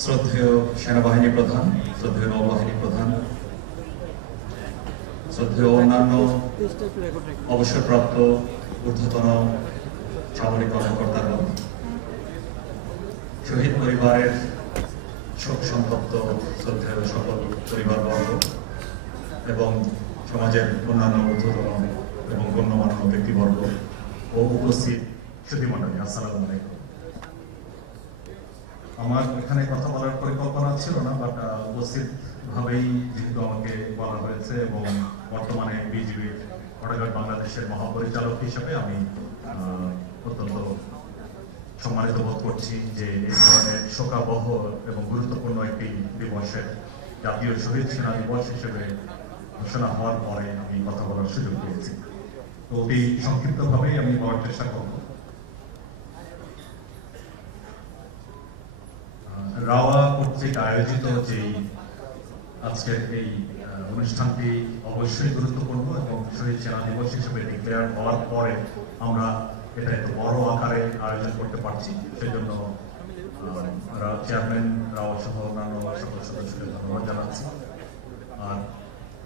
শ্রদ্ধেয় সেনাবাহিনী প্রধান, শ্রদ্ধেয় নৌবাহিনী প্রধান, শ্রদ্ধেয় অন্যান্য অবসরপ্রাপ্ত ঊর্ধ্বতন সামরিক কর্মকর্তাগণ, শহীদ পরিবারের শোক সন্তপ্ত শ্রদ্ধেয় সকল পরিবারবর্গ এবং সমাজের অন্যান্য ঊর্ধ্বতন এবং গণ্যমান্য ব্যক্তিবর্গ ও উপস্থিত সুধীমণ্ডলী, আসসালামু আলাইকুম। আমার এখানে কথা বলার পরিকল্পনা ছিল না, বাট উপস্থিত ভাবেই যেহেতু আমাকে বলা হয়েছে এবং বর্তমানে বিজিবির বর্ডার বাংলাদেশের মহাপরিচালক হিসেবে আমি অত্যন্ত সম্মানিত বোধ করছি যে এই ধরনের শোকাবহ এবং গুরুত্বপূর্ণ একটি দিবসের জাতীয় শহীদ সেনা দিবস হিসেবে ঘোষণা হওয়ার পরে আমি কথা বলার সুযোগ পেয়েছি। তো অতি সংক্ষিপ্তভাবেই আমি বলার চেষ্টা করব। রাওয়া কর্তৃক আয়োজিত যেই আজকের এই অনুষ্ঠানটি অবশ্যই গুরুত্বপূর্ণ এবং শহীদ সেনা দিবস হিসেবে ডিক্লেয়ার হওয়ার পরে আমরা এটা একটু বড় আকারে আয়োজন করতে পারছি। সেজন্য চেয়ারম্যান রাওয়া সহ অন্যান্য সকল সদস্যদের ধন্যবাদ জানাচ্ছি। আর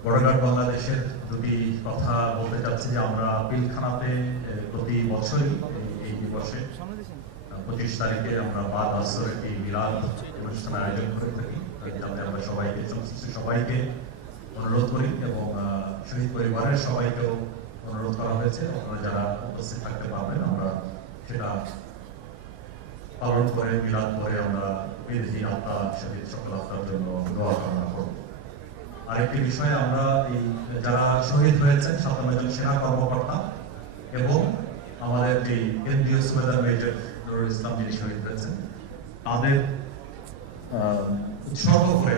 বর্ডার বাংলাদেশের দুটি কথা বলতে চাচ্ছি যে আমরা পিলখানাতে প্রতি বছরই এই দিবসে 25 তারিখে আমরা বাদ আসরের একটি মিলাদ অনুষ্ঠান আয়োজন করে থাকি, যাতে আমরা সবাইকে সবাইকে অনুরোধ করি এবং শহীদ পরিবারের সবাইকেও অনুরোধ করা হয়েছে। আপনারা যারা উপস্থিত থাকতে পারবেন আমরা সেটা পালন করে মিলাদ করে আমরা বিদেহী আত্মা শহীদ সকল আত্মার জন্য দোয়া কামনা করব। আরেকটি বিষয়ে আমরা এই যারা শহীদ হয়েছেন 57 জন সেনা কর্মকর্তা এবং আমাদের যে কেন্দ্রীয় সুবেদার মেজর নুরুল ইসলাম যিনি শহীদ হয়েছেন তাদের উৎসর্গ করে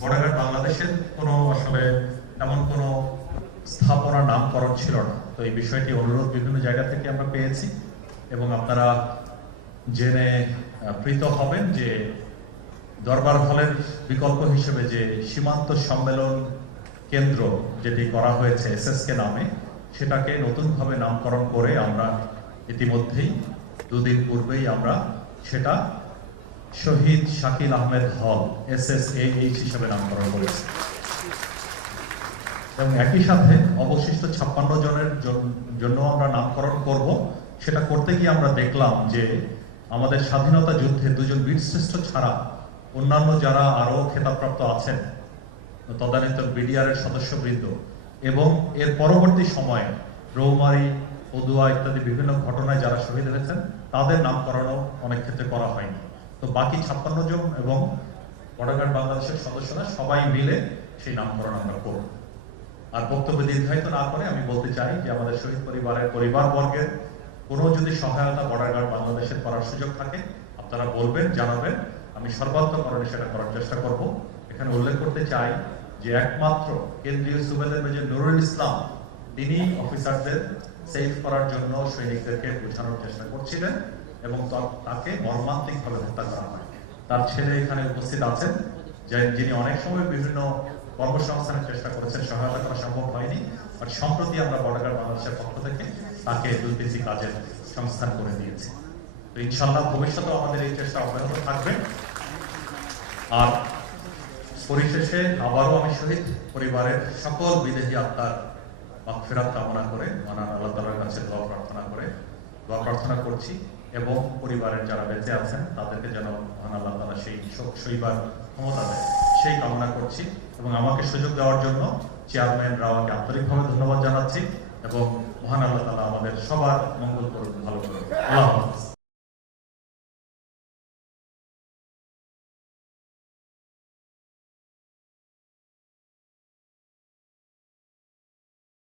বর্ডার বাংলাদেশের কোনো আসলে এমন কোনো স্থাপনা নামকরণ ছিল না। তো এই বিষয়টি অনুরোধ বিভিন্ন জায়গা থেকে আমরা পেয়েছি এবং আপনারা জেনে প্রীত হবেন যে দরবার হলের বিকল্প হিসেবে যে সীমান্ত সম্মেলন কেন্দ্র যেটি করা হয়েছে SSK নামে, সেটাকে নতুনভাবে নামকরণ করে আমরা ইতিমধ্যেই দুদিন পূর্বেই আমরা সেটা শহীদ শাকিল আহমেদ হল SSAH হিসেবে নামকরণ করেছি এবং একই সাথে অবশিষ্ট 56 জনের জন্য আমরা নামকরণ করব। সেটা করতে গিয়ে আমরা দেখলাম যে আমাদের স্বাধীনতা যুদ্ধে দুজন বীরশ্রেষ্ঠ ছাড়া অন্যান্য যারা আরো খেতাবপ্রাপ্ত আছেন, তদানীন্তন BDR এর সদস্যবৃন্দ এবং এর পরবর্তী সময়ে রৌমারী, পদুয়া ইত্যাদি বিভিন্ন ঘটনায় যারা শহীদ হয়েছেন তাদের নামকরণও অনেক ক্ষেত্রে করা হয়নি। তো বাকি 56 জন এবং বর্ডার বাংলাদেশের সদস্যরা সবাই মিলে সেই নামকরণ আমরা করব। আর বক্তব্য দীর্ঘায়িত না করে আমি বলতে চাই যে আমাদের শহীদ পরিবারের পরিবারবর্গের কোনো যদি সহায়তা বর্ডার বাংলাদেশের করার সুযোগ থাকে আপনারা বলবেন, জানাবেন, আমি সর্বাত্মকরণে সেটা করার চেষ্টা করব। এখানে উল্লেখ করতে চাই যে একমাত্র কেন্দ্রীয় সুবেদার মেজর নুরুল ইসলাম তিনি অফিসারদের সেভ করার জন্য সৈনিকদেরকে বোঝানোর চেষ্টা করছিলেন এবং তাকে মর্মান্তিকভাবে হত্যা করা হয়। তার ছেলে এখানে উপস্থিত আছেন, যিনি অনেক সময় বিভিন্ন কর্মসংস্থানের চেষ্টা করেছেন, সহায়তা করা সম্ভব হয়নি। বাট সম্প্রতি আমরা বর্ডার বাংলাদেশের পক্ষ থেকে তাকে 2-3টি কাজের সংস্থান করে দিয়েছি। তো ইনশাআল্লাহ ভবিষ্যতেও আমাদের এই চেষ্টা অব্যাহত থাকবে। আর পরিশেষে আবারও আমি শহীদ পরিবারের সকল বিদেহী আত্মার মাগফিরাত কামনা করে মহান আল্লাহ তাআলার কাছে দোয়া প্রার্থনা করছি এবং পরিবারের যারা বেঁচে আছেন তাদেরকে যেন মহান আল্লাহ তাআলা সেই শোক সইবার ক্ষমতা দেয় সেই কামনা করছি এবং আমাকে সুযোগ দেওয়ার জন্য চেয়ারম্যান রাওয়াকে আন্তরিকভাবে ধন্যবাদ জানাচ্ছি এবং মহান আল্লাহ তাআলা আমাদের সবার মঙ্গল করুন, ভালো করুন। আল্লাহ হাফেজ।